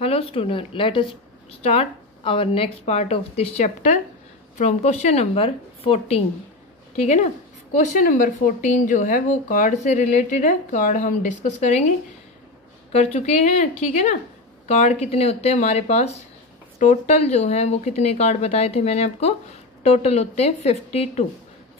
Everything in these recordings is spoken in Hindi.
Hello student, let us start our next part of this chapter from question number 14. ठीक है ना। क्वेश्चन नंबर 14 जो है वो कार्ड से रिलेटेड है। कार्ड हम डिस्कस करेंगे, कर चुके हैं। ठीक है ना। कार्ड कितने होते हैं हमारे पास, टोटल जो है वो कितने कार्ड बताए थे मैंने आपको, टोटल होते हैं 52।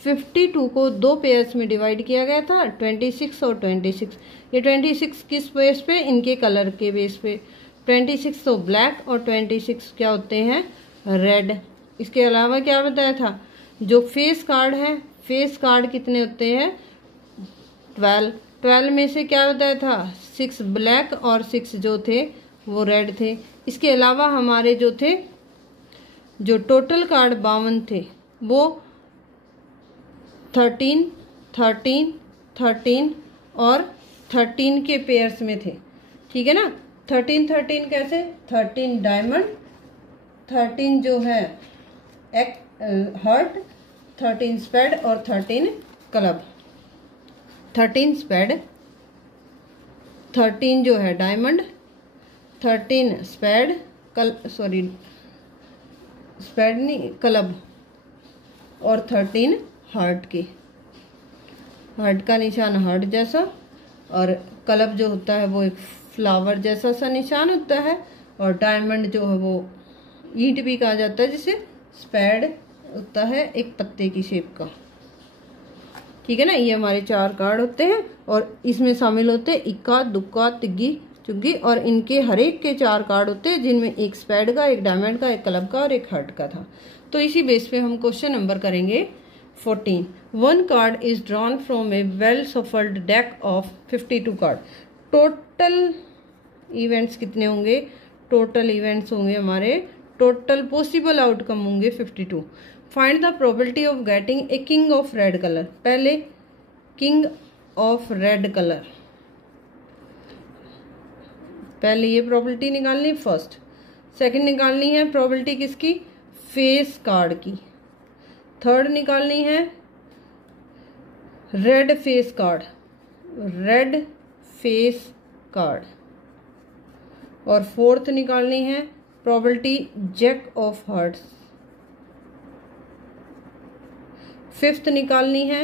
52 को दो पेयर्स में डिवाइड किया गया था, 26 और 26। ये 26 किस बेस पे, इनके कलर के बेस पे। 26 तो ब्लैक और 26 क्या होते हैं, रेड। इसके अलावा क्या बताया था, जो फेस कार्ड है, फेस कार्ड कितने होते हैं 12। 12 में से क्या बताया था, 6 ब्लैक और 6 जो थे वो रेड थे। इसके अलावा हमारे जो थे, जो टोटल कार्ड 52 थे वो 13, 13, 13 और 13 के पेयर्स में थे। ठीक है ना। 13, 13 कैसे, 13 डायमंड, 13 जो है हार्ट, 13 स्पेड और 13 क्लब। 13 स्पेड, 13 जो है डायमंड, 13 स्पेड स्पेड नहीं क्लब, और 13 हार्ट की, हार्ट का निशान हार्ट जैसा, और क्लब जो होता है वो एक फ्लावर जैसा सा निशान होता है, और डायमंड जो है वो ईंट भी कहा जाता है, जिसे स्पेड होता है एक पत्ते की शेप का। ठीक है ना। ये हमारे 4 कार्ड होते हैं और इसमें शामिल होते हैं इक्का, दुक्का, तिग्गी, चुग्गी, और इनके हर एक के 4 कार्ड होते हैं, जिनमें एक स्पेड का, एक डायमंड का, एक क्लब का और एक हार्ट का था। तो इसी बेस पे हम क्वेश्चन नंबर करेंगे 14. One card is drawn from a well shuffled deck of 52 card. Total events कितने होंगे, टोटल इवेंट्स होंगे हमारे, टोटल पॉसिबल आउटकम होंगे 52। Find the probability of getting a king of red colour. पहले किंग ऑफ रेड कलर, पहले ये प्रोबेबिलिटी निकालनी फर्स्ट। सेकंड निकालनी है प्रोबेबिलिटी किसकी, फेस कार्ड की। थर्ड निकालनी है red face card, red face card. और फोर्थ निकालनी है probability jack of hearts. Fifth निकालनी है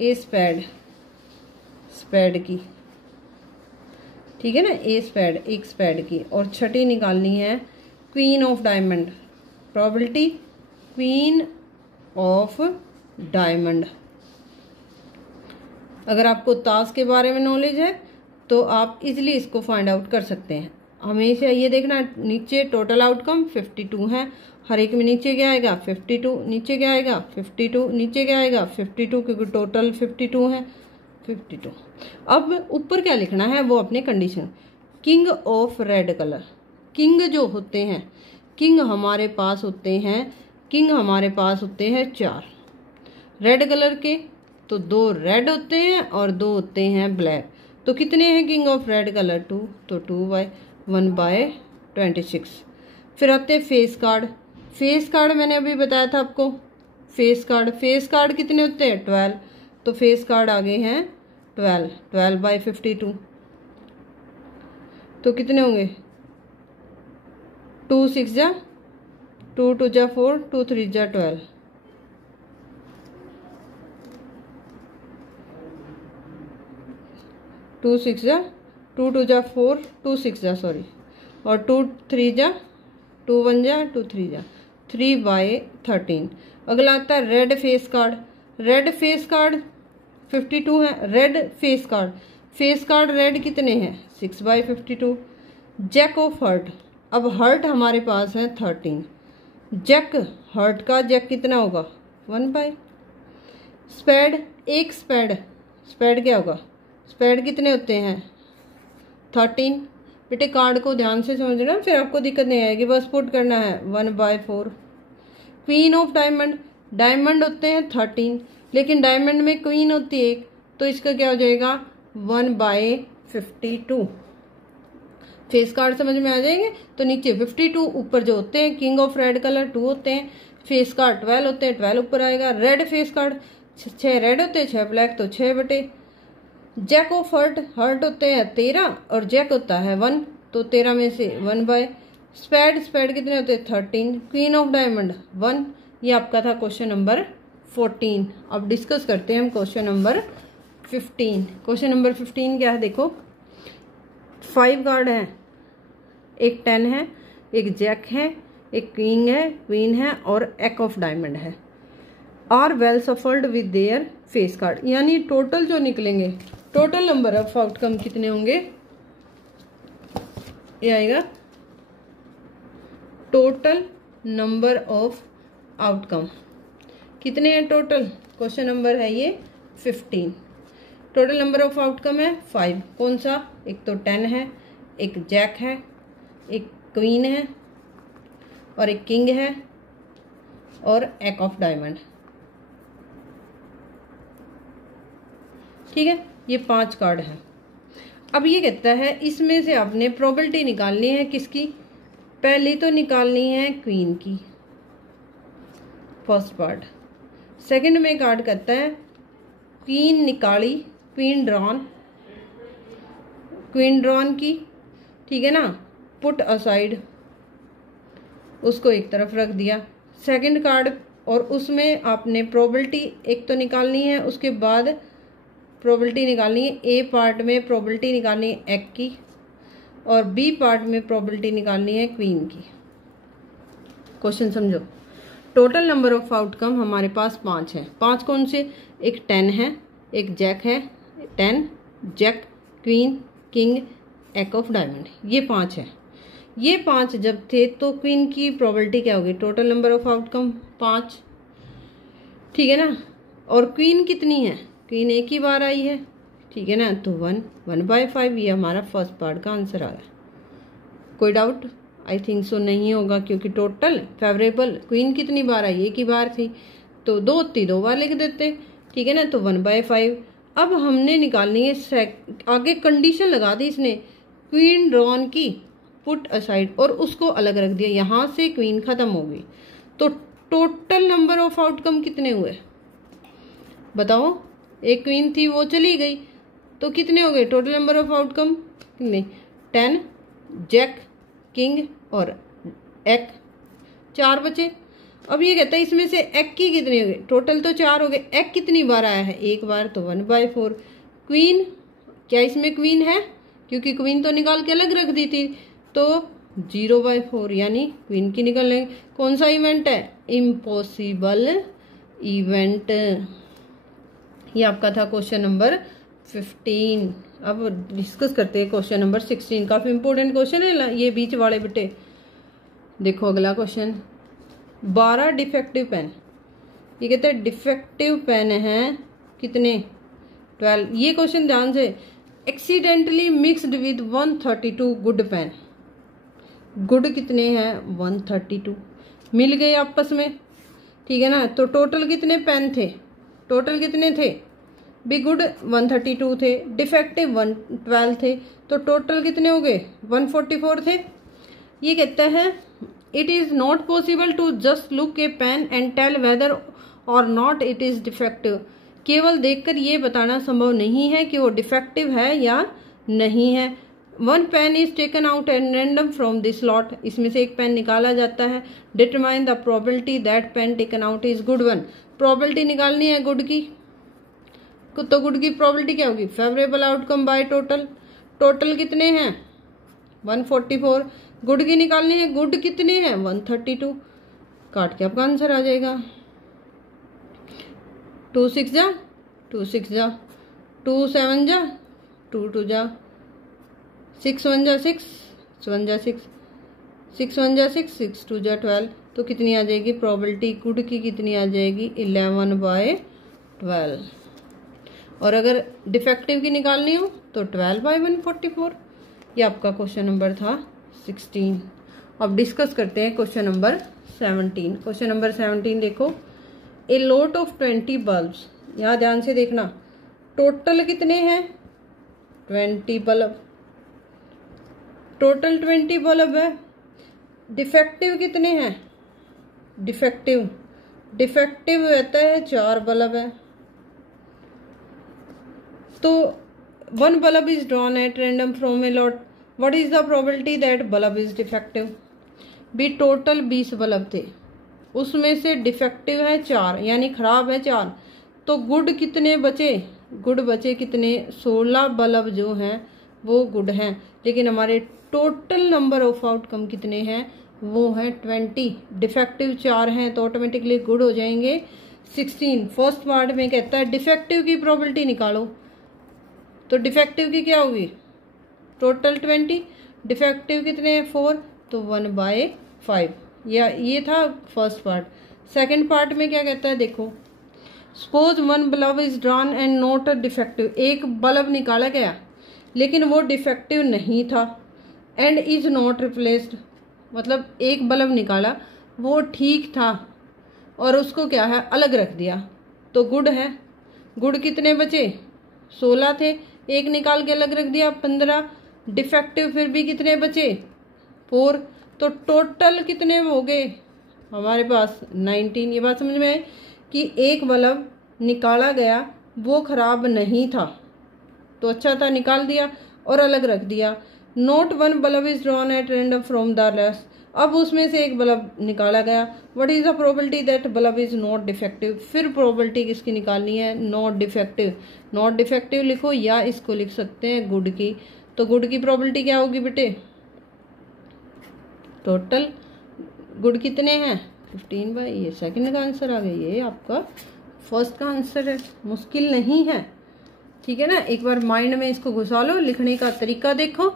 ए स्पेड, स्पेड की। ठीक है ना, ए स्पेड, एक स्पेड की। और छठी निकालनी है queen of diamond, probability queen of diamond. अगर आपको ताश के बारे में नॉलेज है तो आप इजीली इसको फाइंड आउट कर सकते हैं। हमेशा ये देखना, नीचे टोटल आउटकम 52 है, हर एक में नीचे क्या आएगा 52, नीचे क्या आएगा 52, नीचे क्या आएगा 52, क्योंकि टोटल 52 है 52। अब ऊपर क्या लिखना है वो अपने condition. King of red colour, king जो होते हैं, किंग हमारे पास होते हैं, किंग हमारे पास होते हैं 4 रेड कलर के, तो 2 रेड होते हैं और 2 होते हैं ब्लैक। तो कितने हैं किंग ऑफ रेड कलर, 2, तो 1/26। फिर आते हैं फेस कार्ड। फेस कार्ड मैंने अभी बताया था आपको, फेस कार्ड, फेस कार्ड कितने होते हैं 12, तो फेस कार्ड आगे हैं 12/52। तो कितने होंगे 2 6 जा 2 2 जा 4, 2 3 जा 12। 2 6 जा 2 2 जा 4, 2 6 जा सॉरी, और 2 3 जा 2 1 जा 2 3 जा 3/13। अगला आता है red face card. Red face card 52 है, red face card, face card red कितने हैं 6/52। जैक ऑफ हर्ट, अब हर्ट हमारे पास है 13, जैक हर्ट का जैक कितना होगा 1/। स्पेड, एक स्पेड, स्पेड क्या होगा, स्पेड कितने होते हैं 13। बेटे कार्ड को ध्यान से समझना, फिर आपको दिक्कत नहीं आएगी, बस पुट करना है 1/4। क्वीन ऑफ डायमंड, डायमंड होते हैं 13, लेकिन डायमंड में क्वीन होती है एक, तो इसका क्या हो जाएगा 1/52। फेस कार्ड समझ में आ जाएंगे। तो नीचे 52, ऊपर जो होते हैं किंग ऑफ रेड कलर 2 होते हैं, फेस कार्ड 12 होते हैं, 12 ऊपर आएगा। रेड फेस कार्ड 6 रेड होते हैं, 6 ब्लैक, तो 6/। जैक ऑफ हर्ट, हर्ट होते हैं 13 और जैक होता है 1, तो 13 में से 1 बाय। स्पेड कितने होते हैं 13। Queen of diamond 1। ये आपका था क्वेश्चन नंबर 14। अब डिस्कस करते हैं हम क्वेश्चन नंबर 15। क्वेश्चन नंबर 15 क्या है देखो, 5 कार्ड हैं, एक 10 है, एक जैक है, एक क्वीन है और एक ऑफ डायमंड है। Are well shuffled with their face card, यानी टोटल जो निकलेंगे, टोटल नंबर ऑफ आउटकम कितने होंगे, ये आएगा टोटल नंबर ऑफ आउटकम कितने हैं टोटल। क्वेश्चन नंबर है ये 15। टोटल नंबर ऑफ आउटकम है 5। कौन सा, एक तो 10 है, एक जैक है, एक क्वीन है और एक किंग है और एक ऑफ डायमंड। ठीक है, ये 5 कार्ड हैं। अब ये कहता है इसमें से आपने प्रोबेबिलिटी निकालनी है किसकी, पहली तो निकालनी है क्वीन की, फर्स्ट पार्ट। सेकंड में कार्ड कहता है क्वीन निकाली, क्वीन ड्रॉन की, ठीक है ना, पुट असाइड, उसको एक तरफ रख दिया। सेकंड कार्ड, और उसमें आपने प्रोबेबिलिटी एक तो निकालनी है, उसके बाद प्रोबेबिलिटी निकालनी है, ए पार्ट में प्रोबेबिलिटी निकालनी है एक की और बी पार्ट में प्रोबेबिलिटी निकालनी है क्वीन की। क्वेश्चन समझो, टोटल नंबर ऑफ आउटकम हमारे पास 5 है। 5 कौन से, एक 10 है, एक जैक है, 10 जैक क्वीन किंग एक ऑफ डायमंड, ये 5 है। ये 5 जब थे तो क्वीन की प्रोबेबिलिटी क्या होगी, टोटल नंबर ऑफ आउटकम 5, ठीक है ना। और क्वीन कितनी है, क्वीन एक ही बार आई है, ठीक है ना, तो 1/5। ये हमारा फर्स्ट पार्ट का आंसर आ रहा है। कोई डाउट, आई थिंक सो नहीं होगा, क्योंकि टोटल फेवरेबल क्वीन कितनी बार आई, एक ही बार थी, तो 2 बार लिख देते, ठीक है ना, तो 1/5। अब हमने निकालनी है, आगे कंडीशन लगा दी इसने, क्वीन ड्रॉन की पुट असाइड, और उसको अलग रख दिया, यहाँ से क्वीन खत्म होगी, तो टोटल नंबर ऑफ आउटकम कितने हुए बताओ। एक क्वीन थी वो चली गई, तो कितने हो गए टोटल नंबर ऑफ आउटकम कितने, 10 जैक किंग और एक, 4 बचे। अब ये कहता है इसमें से एक की कितने हो गए, टोटल तो 4 हो गए, एक कितनी बार आया है, एक बार, तो 1/4। क्वीन, क्या इसमें क्वीन है, क्योंकि क्वीन तो निकाल के अलग रख दी थी, तो 0/4, यानी क्वीन की निकल लेंगे। कौन सा इवेंट है, इम्पॉसिबल इवेंट। ये आपका था क्वेश्चन नंबर 15। अब डिस्कस करते हैं क्वेश्चन नंबर 16। काफी इंपॉर्टेंट क्वेश्चन है ये बीच वाले बेटे। देखो अगला क्वेश्चन, 12 डिफेक्टिव पेन। ये कहते हैं डिफेक्टिव पेन है कितने, 12। ये क्वेश्चन ध्यान से, accidentally mixed with 132 good pen. Good कितने हैं 132, मिल गए आपस में, ठीक है ना, तो टोटल कितने पेन थे, टोटल कितने थे भी, गुड 132 थे, डिफेक्टिव 112 थे, तो टोटल कितने हो गए 144 थे। ये कहता है it is not possible to just look a pen and tell whether or not it is defective. केवल देखकर ये बताना संभव नहीं है कि वो डिफेक्टिव है या नहीं है। 1 pen is taken out and random from this lot, इसमें से एक पेन निकाला जाता है। Determine the probability that pen taken out is good one. Probability निकालनी है गुड की, तो गुड की प्रोबेबिलिटी क्या होगी, favourable outcome by total. Total कितने हैं 144, गुड की निकालनी है, गुड कितने हैं 132, काट के आपका आंसर आ जाएगा। 2 6 जा 2 6 जा 2 7 जा 2 2 जा 6 1 जा 6 1 जा 6 6 1 जा 6 6 2 जा 12, तो कितनी आ जाएगी प्रोबेबिलिटी गुड की, कितनी आ जाएगी 11/12। और अगर डिफेक्टिव की निकालनी हो तो 12/144। ये आपका क्वेश्चन नंबर था 16। अब डिस्कस करते हैं क्वेश्चन नंबर 17। क्वेश्चन नंबर 17 देखो, ए लॉट ऑफ 20 बल्ब्स। यहाँ ध्यान से देखना, टोटल कितने हैं 20 बल्ब, टोटल 20 बल्ब है। डिफेक्टिव कितने हैं, डिफेक्टिव रहता है 4 बल्ब है। तो 1 bulb is drawn at random from a lot, what is the probability that bulb is defective. भी टोटल 20 बल्ब थे, उसमें से डिफेक्टिव है 4 यानी खराब है 4, तो गुड कितने बचे, गुड बचे कितने, 16 बल्ब जो हैं वो गुड हैं, लेकिन हमारे टोटल नंबर ऑफ आउटकम कितने हैं, वो हैं 20। डिफेक्टिव 4 हैं तो ऑटोमेटिकली गुड हो जाएंगे 16। फर्स्ट पार्ट में कहता है डिफेक्टिव की प्रोबेबिलिटी निकालो, तो डिफेक्टिव की क्या होगी, टोटल 20, डिफेक्टिव कितने हैं 4, तो 1/5। या ये था फर्स्ट पार्ट। सेकंड पार्ट में क्या कहता है देखो, suppose 1 bulb is drawn and not defective, एक बल्ब निकाला गया लेकिन वो डिफेक्टिव नहीं था, एंड इज नॉट रिप्लेस्ड, मतलब एक बल्ब निकाला वो ठीक था और उसको क्या है अलग रख दिया, तो गुड है। गुड कितने बचे, 16 थे, एक निकाल के अलग रख दिया 15, डिफेक्टिव फिर भी कितने बचे 4, तो टोटल कितने हो गए हमारे पास 19। ये बात समझ में आई कि एक बल्ब निकाला गया वो खराब नहीं था तो अच्छा था, निकाल दिया और अलग रख दिया। Note 1 bulb is drawn at random from the rest, अब उसमें से एक बल्ब निकाला गया, what is the probability that bulb is not defective. फिर प्रोबेबिलिटी किसकी निकालनी है, नॉट डिफेक्टिव। नॉट डिफेक्टिव लिखो या इसको लिख सकते हैं गुड की, तो गुड की प्रोबेबिलिटी क्या होगी बेटे, टोटल गुड कितने हैं 15। ये सेकंड का आंसर आ गया, ये आपका फर्स्ट का आंसर है, मुश्किल नहीं है, ठीक है ना। एक बार माइंड में इसको घुसा लो, लिखने का तरीका देखो,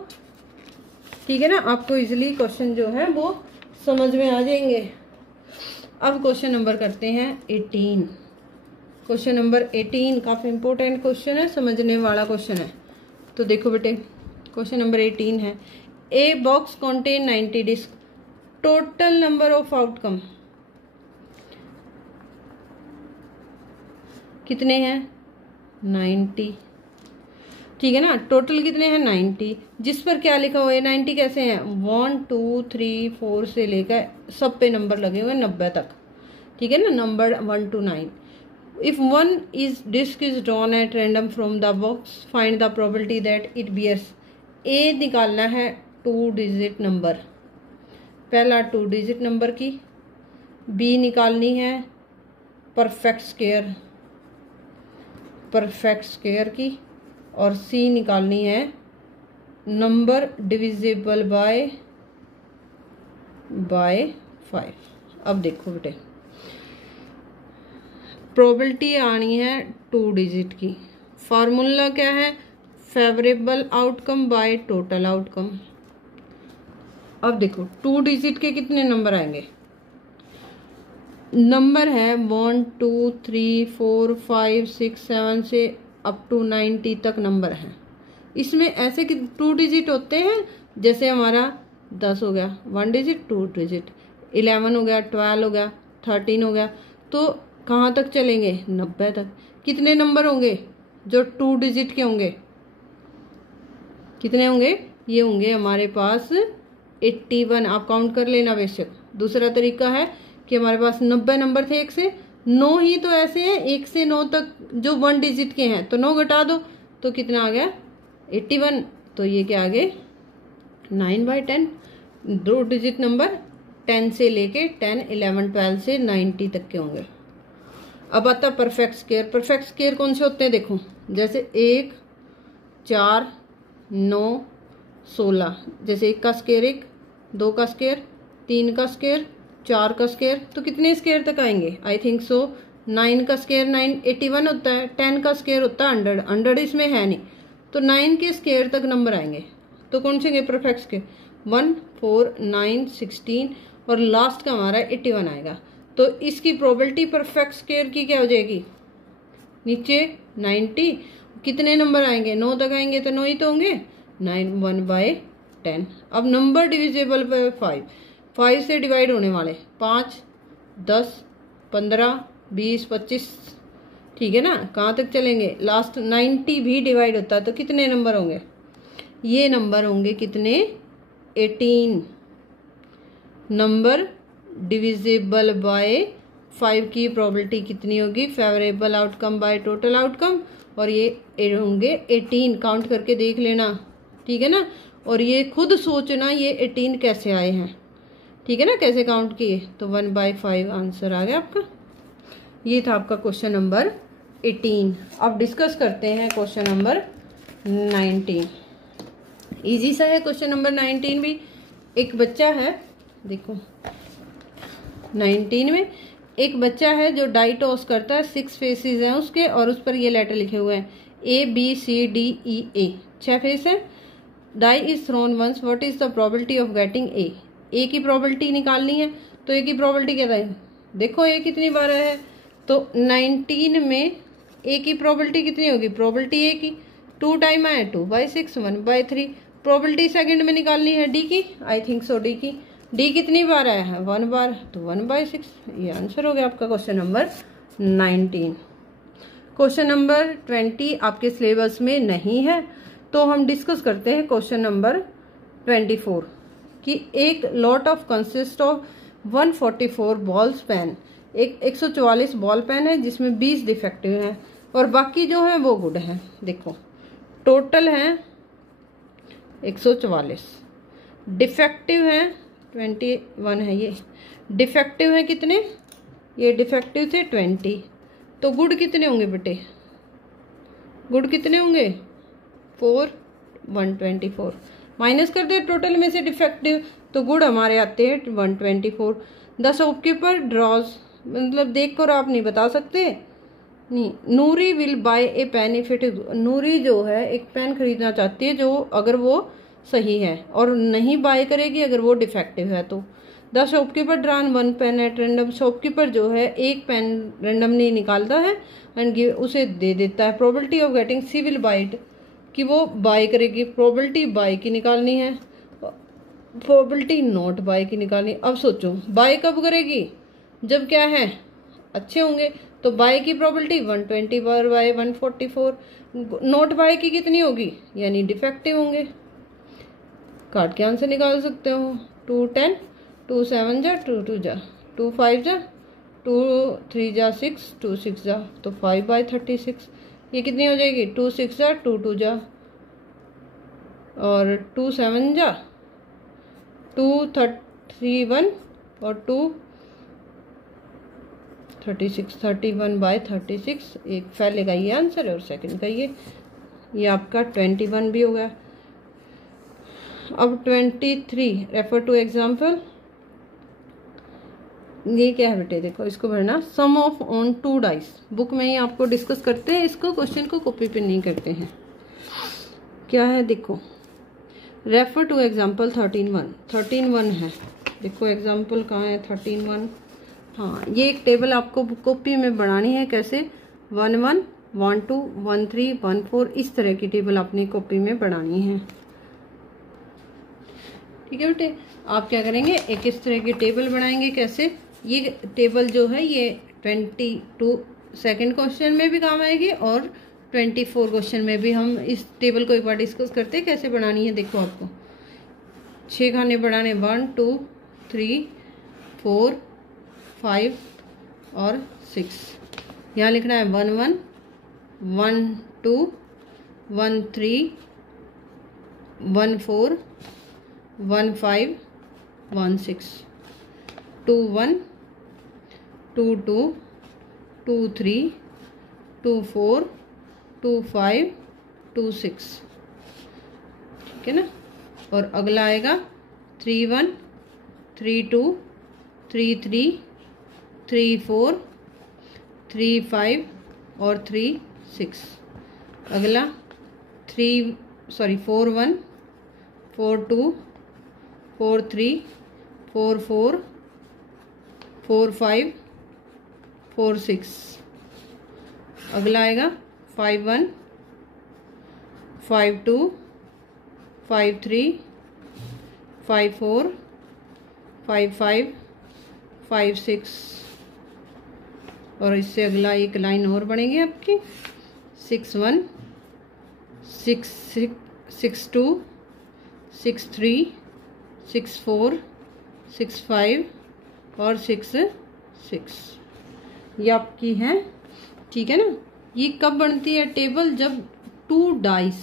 ठीक है ना, आपको इजीली क्वेश्चन जो है वो समझ में आ जाएंगे। अब क्वेश्चन नंबर करते हैं 18। क्वेश्चन नंबर 18 काफी इंपॉर्टेंट क्वेश्चन है, समझने वाला क्वेश्चन है। तो देखो बेटे क्वेश्चन नंबर 18 है, a box contain 90 disc, total number of outcome कितने हैं 90, ठीक है ना। टोटल कितने हैं 90, जिस पर क्या लिखा हुआ है 90 कैसे हैं 1 2 3 4 से लेकर सब पे नंबर लगे हुए 90 तक, ठीक है ना, number 1 to 9। If one is disc is drawn at random from the box, find the probability that it bears. ए निकालना है 2 डिजिट नंबर, पहला 2 डिजिट नंबर की, बी निकालनी है परफेक्ट स्क्वायर की, और सी निकालनी है नंबर डिविजिबल बाय 5। अब देखो बेटे प्रोबेबिलिटी आनी है 2 डिजिट की, फार्मूला क्या है favourable outcome by total outcome. अब देखो 2 डिजिट के कितने नंबर आएंगे, नंबर है 1 2 3 4 5 6 7 से अप टू 90 तक नंबर है। इसमें ऐसे कि 2 डिजिट होते हैं, जैसे हमारा 10 हो गया 1 डिजिट 2 डिजिट, 11 हो गया 12 हो गया 13 हो गया, तो कहाँ तक चलेंगे 90 तक। कितने नंबर होंगे जो 2 डिजिट के होंगे, कितने होंगे, ये होंगे हमारे पास 81। आप काउंट कर लेना बेशक। दूसरा तरीका है कि हमारे पास 90 नंबर थे 1 से 9 ही तो ऐसे हैं 1 से 9 तक जो 1 डिजिट के हैं, तो 9 घटा दो तो कितना आ गया 81, तो ये क्या आ गए 9/10। 2 डिजिट नंबर 10 से लेके 10 11 12 से 90 तक के होंगे। अब आता है परफेक्ट स्क्वायर। परफेक्ट स्क्वायर कौन से होते हैं देखो, जैसे 1 4 9 16, जैसे 1 का स्क्वायर 1, 2 का स्क्वायर 3 का स्क्वायर 4 का स्क्वायर, तो कितने स्क्वायर तक आएंगे, आई थिंक सो 9 का स्क्वायर 9 81 होता है, 10 का स्क्वायर होता है 100, 100 इसमें है नहीं, तो 9 के स्क्वायर तक नंबर आएंगे। तो कौन से परफेक्ट स्क्वायर 1 4 9 16 और लास्ट का हमारा 81 आएगा। तो इसकी प्रोबेबिलिटी परफेक्ट स्क्वायर की क्या हो जाएगी, नीचे 90, कितने नंबर आएंगे 9 तक आएंगे, तो 9 ही तो होंगे 9 1/10। अब नंबर डिविजिबल बाय 5 से डिवाइड होने वाले 5 10 15 20 25, ठीक है ना, कहाँ तक चलेंगे लास्ट 90 भी डिवाइड होता है तो कितने नंबर होंगे, ये नंबर होंगे कितने 18। नंबर डिविजिबल बाय 5 की प्रोबेबिलिटी कितनी होगी, favourable outcome by total outcome, और ये होंगे 18, काउंट करके देख लेना, ठीक है ना। और ये खुद सोचना ये 18 कैसे आए हैं, ठीक है ना, कैसे काउंट किए। तो 1/5 आंसर आ गया आपका। ये था आपका क्वेश्चन नंबर 18। अब डिस्कस करते हैं क्वेश्चन नंबर 19। इजी सा है क्वेश्चन नंबर 19 भी। एक बच्चा है, देखो 19 में एक बच्चा है जो डाई टॉस करता है, 6 फेसेस हैं उसके और उस पर ये लेटर लिखे हुए हैं ABCDEA, 6 फेस है। Die is thrown once, what is the probability of getting a की प्रोबेबिलिटी निकालनी है। तो ए की प्रोबेबिलिटी क्या है, देखो ए कितनी बार है, तो 19 में ए की प्रोबेबिलिटी कितनी होगी, प्रोबेबिलिटी ए की 2 टाइम आए 2/6, 1/3। प्रोबेबिलिटी सेकंड में निकालनी है डी की, आई थिंक सो डी की। डी कितनी बार आया है, 1 बार, तो 1/6। ये आंसर हो गया आपका क्वेश्चन नंबर 19। क्वेश्चन नंबर 20 आपके सिलेबस में नहीं है, तो हम डिस्कस करते हैं क्वेश्चन नंबर 24 कि एक lot of consist of 144 balls pen, एक 144 बॉल पेन है जिसमें 20 डिफेक्टिव हैं और बाकी जो है वो गुड है। देखो टोटल है 144, डिफेक्टिव है 21 है। ये डिफेक्टिव है कितने, ये डिफेक्टिव थे 20, तो गुड कितने होंगे बेटे, गुड कितने होंगे 4, 124। माइनस कर दे टोटल में से डिफेक्टिव, तो गुड हमारे आते हैं 124। द शॉपकीपर ड्रॉज, मतलब देख कर आप नहीं बता सकते, नहीं। Noori will buy a pen if it is, Noori जो है एक पेन खरीदना चाहती है जो अगर वो सही है, और नहीं बाय करेगी अगर वो डिफेक्टिव है। तो the shopkeeper drawn 1 pen at random, shopkeeper जो है एक पेन रैंडमली निकालता है एंड उसे दे देता है। Probability of getting she will buy it, कि वो बाय करेगी, प्रोबेबिलिटी बाय की निकालनी है, प्रोबेबिलिटी नॉट बाय की निकालनी। अब सोचो बाय कब करेगी, जब क्या है अच्छे होंगे, तो बाय की प्रोबेबिलिटी 120/144, नॉट बाय की कितनी होगी, यानी डिफेक्टिव होंगे। काट के आंसर निकाल सकते हो, 2 10, 2 7 जा, 2 2 जा, 2 5 जा, 2 3 जा 6, 2 6 जा, तो 5/36। ये कितनी हो जाएगी, 2 6 जा, 2 2 जा, और 2 7 जा, 2 31 और 2 36, 31/36। एक पहले का ये आंसर है और सेकंड का ये आपका 21 भी हो गया। अब 23, रेफर टू एग्जाम्पल। ये क्या है बेटे, देखो इसको भरना, सम ऑफ ऑन 2 डाइस। बुक में ही आपको डिस्कस करते हैं इसको, क्वेश्चन को कॉपी पे नहीं करते हैं। क्या है देखो, रेफर टू एग्जाम्पल 13(1) है। देखो एग्जाम्पल कहाँ है, 13(1). हाँ, ये एक टेबल आपको कॉपी में बनानी है, कैसे 1 1 1 2 1 3 1 4, इस तरह की टेबल अपनी कॉपी में बनानी है। ठीक है बेटे, आप क्या करेंगे, एक इस तरह की टेबल बनाएंगे। कैसे, ये टेबल जो है ये 22 सेकंड क्वेश्चन में भी काम आएगी और 24 क्वेश्चन में भी हम इस टेबल को एक बार डिस्कस करते हैं कैसे बनानी है। देखो आपको 6 खाने बनाने, 1 2 3 4 5 और 6। यहाँ लिखना है 1 1 1 2 1 3 1 4 1 5 1 6, 2 1 2 2 2 3 2 4 2 5 2 6, ठीक है ना। और अगला आएगा 3 1 3 2 3 3 3 4 3 5 और 3 6। अगला 4 1 4 2 4 3 4 4 4 5 4 6। अगला आएगा 5 1 5 2 5 3 5 4 5 5 5 6। और इससे अगला एक लाइन और बनेगी आपकी 6 1 6 6 2 6 3 6 4 6 5 और 6 6। ये आपकी है, ठीक है ना। ये कब बनती है टेबल, जब 2 डाइस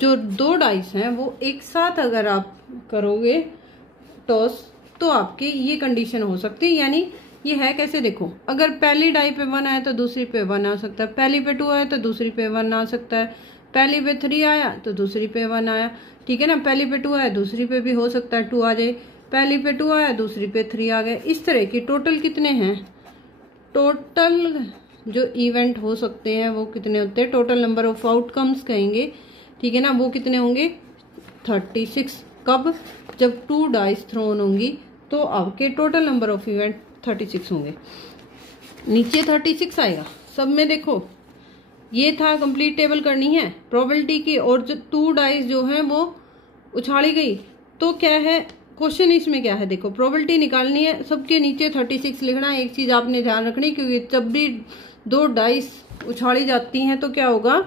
जो 2 डाइस हैं वो एक साथ अगर आप करोगे टॉस तो आपके ये कंडीशन हो सकती है। यानी ये है कैसे, देखो अगर पहली डाई पे 1 आया तो दूसरी पे 1 आ सकता है, पहली पे 2 आया तो दूसरी पे 1 आ सकता है, पहली पे 3 आया तो दूसरी पे 1 आया, ठीक है ना। पहली पे 2 आया दूसरी पे भी हो सकता है 2 आ जाए, पहली पे 2 आया दूसरी पे 3 आ गए। इस तरह की टोटल कितने हैं, टोटल जो इवेंट हो सकते हैं वो कितने होते हैं, टोटल नंबर ऑफ आउटकम्स कहेंगे, ठीक है ना, वो कितने होंगे 36। कब, जब 2 डाइस थ्रोन होंगी तो आपके टोटल नंबर ऑफ इवेंट 36 होंगे। नीचे 36 आएगा सब में। देखो ये था कंप्लीट टेबल करनी है प्रोबेबिलिटी की, और जो 2 डाइस जो हैं वो उछाली गई तो क्या है क्वेश्चन इसमें क्या है, देखो प्रोबेबिलिटी निकालनी है, सबके नीचे 36 लिखना है। एक चीज आपने ध्यान रखनी, क्योंकि जब भी 2 डाइस उछाली जाती हैं तो क्या होगा,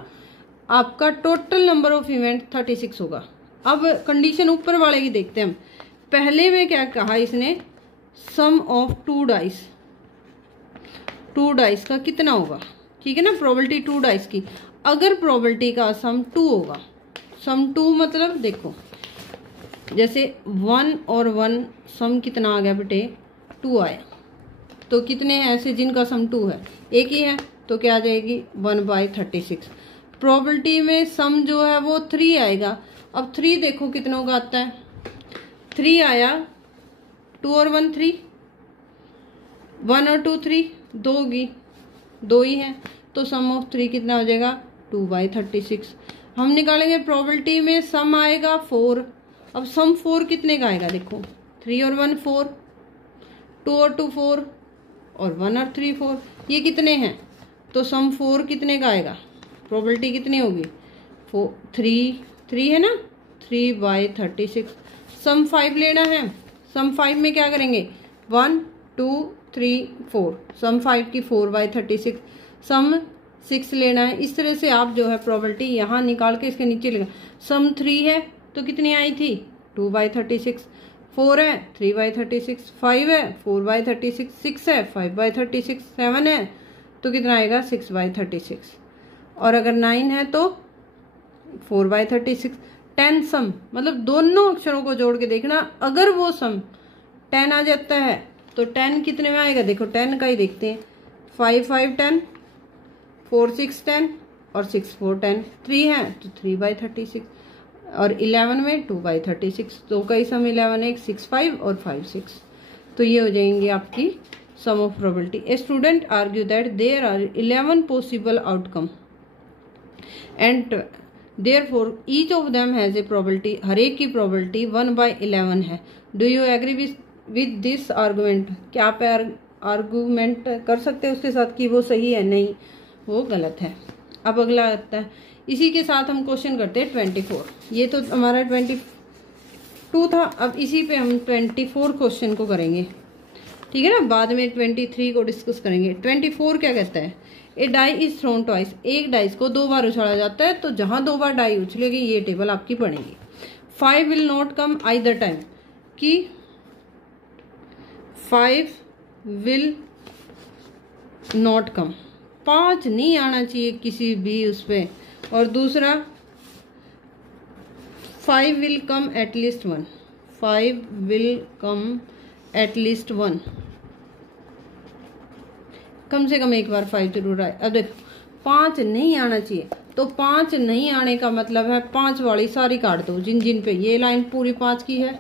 आपका टोटल नंबर ऑफ इवेंट 36 होगा। अब कंडीशन ऊपर वाले की देखते हैं हम। पहले में क्या कहा इसने, सम ऑफ 2 डाइस, 2 डाइस का कितना होगा, ठीक है ना, प्रोबेबिलिटी 2 डाइस की। अगर प्रोबेबिलिटी का सम 2 होगा, सम 2 मतलब देखो जैसे 1 और 1 सम कितना आ गया बेटे 2 आया, तो कितने हैं ऐसे जिनका सम 2 है, एक ही है तो क्या आ जाएगी 1/36। प्रोबेबिलिटी में सम जो है वो 3 आएगा। अब 3 देखो कितनों का आता है, 3 आया, 2 और 1 3, 1 और 2 3, 2 होगी, 2 ही है, तो सम ऑफ 3 कितना हो जाएगा 2/36। हम निकालेंगे प्रोबेबिलिटी में सम आएगा 4। अब सम 4 कितने का आएगा, देखो 3 और 1 4, 2 और 2 4, और 1 और 3 4, ये कितने हैं, तो सम 4 कितने का आएगा, प्रोबेबिलिटी कितनी होगी 3 है ना, 3/36। सम 5 लेना है, सम 5 में क्या करेंगे 1 2 3 4, सम 5 की 4/36। सम 6 लेना है। इस तरह से आप जो है प्रोबेबिलिटी यहाँ निकाल के इसके नीचे लिखा। सम 3 है तो कितनी आई थी 2/36, 4 है 3/36, 5 है 4/36, 6 है 5/36, 7 है तो कितना आएगा 6/36, और अगर 9 है तो 4/36। 10 सम मतलब दोनों अक्षरों को जोड़ के देखना, अगर वो सम 10 आ जाता है तो 10 कितने में आएगा, देखो 10 का ही देखते हैं, 5 5 10, 4 6 10, और 6 4 10, 3 है तो 3/36, और 11 में 2/36, तो कई सम 11 है 6 5 और 5 6, तो ये हो जाएंगी आपकी sum of probability. A student argue that there are 11 possible outcome and therefore each of them has a probability, हर एक की प्रोबेबिलिटी 1/11 है। Do you agree with this argument, क्या आप आर्गुमेंट कर सकते हैं उसके साथ कि वो सही है, नहीं वो गलत है। अब अगला आता है, इसी के साथ हम क्वेश्चन करते हैं 24। ये तो हमारा 22 था, अब इसी पे हम 24 क्वेश्चन को करेंगे, ठीक है ना, बाद में 23 को डिस्कस करेंगे। 24 क्या कहता है, ए डाई इज थ्रोन ट्वाइस, एक डाइस को 2 बार उछाला जाता है, तो जहां 2 बार डाई उछलेगी ये टेबल आपकी बनेगी। 5 will not come either time, कि 5 विल नॉट कम, 5 नहीं आना चाहिए किसी भी उस पे, और दूसरा 5 will come at least 1, 5 will come at least 1, कम से कम एक बार 5 जरूर आए। अब देखो 5 नहीं आना चाहिए, तो 5 नहीं आने का मतलब है 5 वाली सारी काट दो, जिन जिन पे ये लाइन पूरी 5 की है,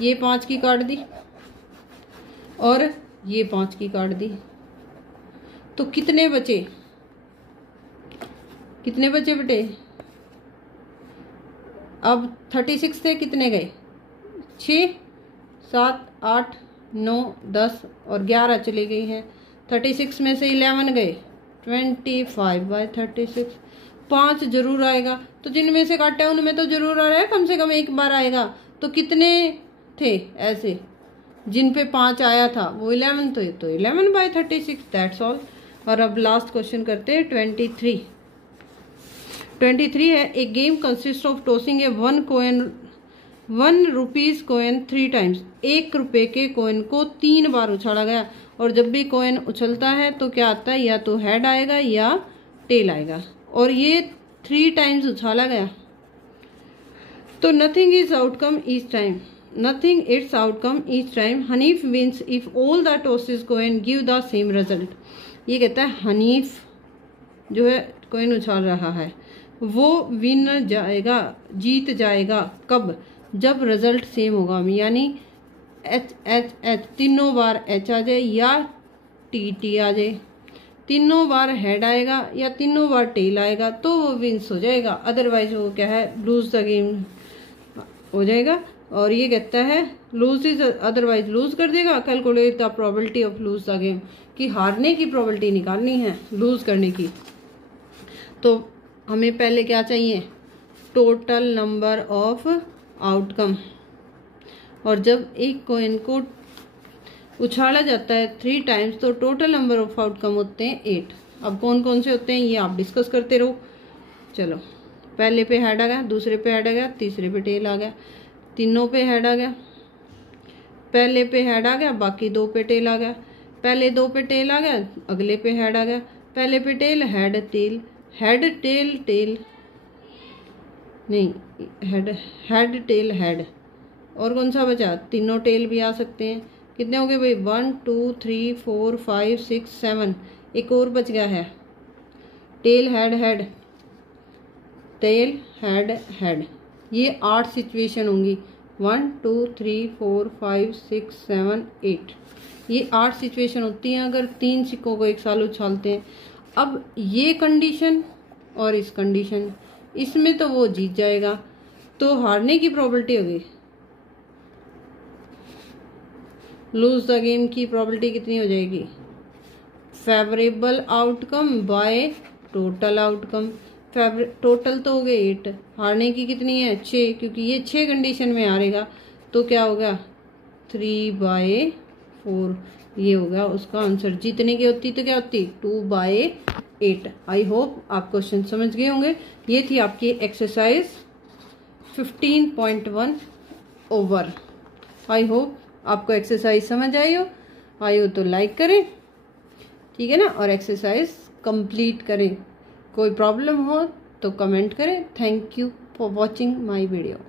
ये 5 की काट दी, और ये 5 की काट दी, तो कितने बचे, कितने बचे बेटे, अब 36 थे, कितने गए 6 7 8 9 10 और 11 चली गई हैं, 36 में से 11 गए 25/36, 5 जरूर आएगा, तो जिनमें से काटे उनमें तो जरूर आ रहा है, कम से कम एक बार आएगा। तो कितने थे ऐसे जिन पे 5 आया था, वो 11, तो 11/36, दैट्स ऑल। और अब लास्ट क्वेश्चन करते हैं 23 है, a game consist of tossing a 1 coin 1 rupees coin 3 times, 1 रुपए के कॉइन को 3 बार उछाला गया, और जब भी कॉइन उछलता है तो क्या आता है, या तो हेड आएगा या टेल आएगा, और ये 3 टाइम्स उछाला गया, तो nothing is outcome each time, nothing it's outcome each time, Hanif wins if all the tosses go and give the same result. ये कहता है हनीफ जो है कॉइन उछाल रहा है, वो विन जाएगा, जीत जाएगा कब, जब रिजल्ट सेम होगा, यानी एच एच एच तीनों बार एच आ जाए या टी टी आ जाए, तीनों बार हेड आएगा या तीनों बार टेल आएगा तो वो विंस हो जाएगा, अदरवाइज वो क्या है लूज द गेम हो जाएगा। और ये कहता है लूज इज अदरवाइज लूज कर देगा, calculate the probability of lose the game, कि हारने की प्रोबेबिलिटी निकालनी है लूज करने की। तो हमें पहले क्या चाहिए, टोटल नंबर ऑफ आउटकम, और जब एक कॉइन को उछाला जाता है 3 टाइम्स तो टोटल नंबर ऑफ आउटकम होते हैं 8। अब कौन कौन से होते हैं ये आप डिस्कस करते रहो। चलो, पहले पे हेड आ गया, दूसरे पे हेड आ गया, तीसरे पे टेल आ गया, तीनों पे हेड आ गया, पहले पे हेड आ गया, बाकी 2 पे टेल आ गया, पहले 2 पे टेल आ गया, अगले पे हेड आ गया, पहले पे tail, head tail, head tail tail, नहीं हेड हेड टेल हेड, और कौन सा बचा, तीनों टेल भी आ सकते हैं। कितने हो गए भाई, 1 2 3 4 5 6 7, एक और बच गया है, tail head head, tail head head. ये 8 सिचुएशन होंगी, 1 2 3 4 5 6 7 8, ये 8 सिचुएशन होती हैं अगर 3 सिक्कों को एक साल उछालते हैं। अब ये कंडीशन और इस कंडीशन, इसमें तो वो जीत जाएगा, तो हारने की प्रोबेबिलिटी होगी, लूज द गेम की प्रोबेबिलिटी कितनी हो जाएगी, favourable outcome by total outcome, total तो हो गए 8, हारने की कितनी है 6, क्योंकि ये 6 कंडीशन में हारेगा तो क्या होगा 3/4, ये होगा उसका आंसर। जीतने की होती तो क्या होती 2/8। आई होप आप क्वेश्चन समझ गए होंगे। ये थी आपकी एक्सरसाइज 15.1 ओवर। आई होप आपको एक्सरसाइज समझ आई हो तो लाइक करें, ठीक है ना, और एक्सरसाइज कंप्लीट करें। कोई प्रॉब्लम हो तो कमेंट करें। Thank you for watching my video.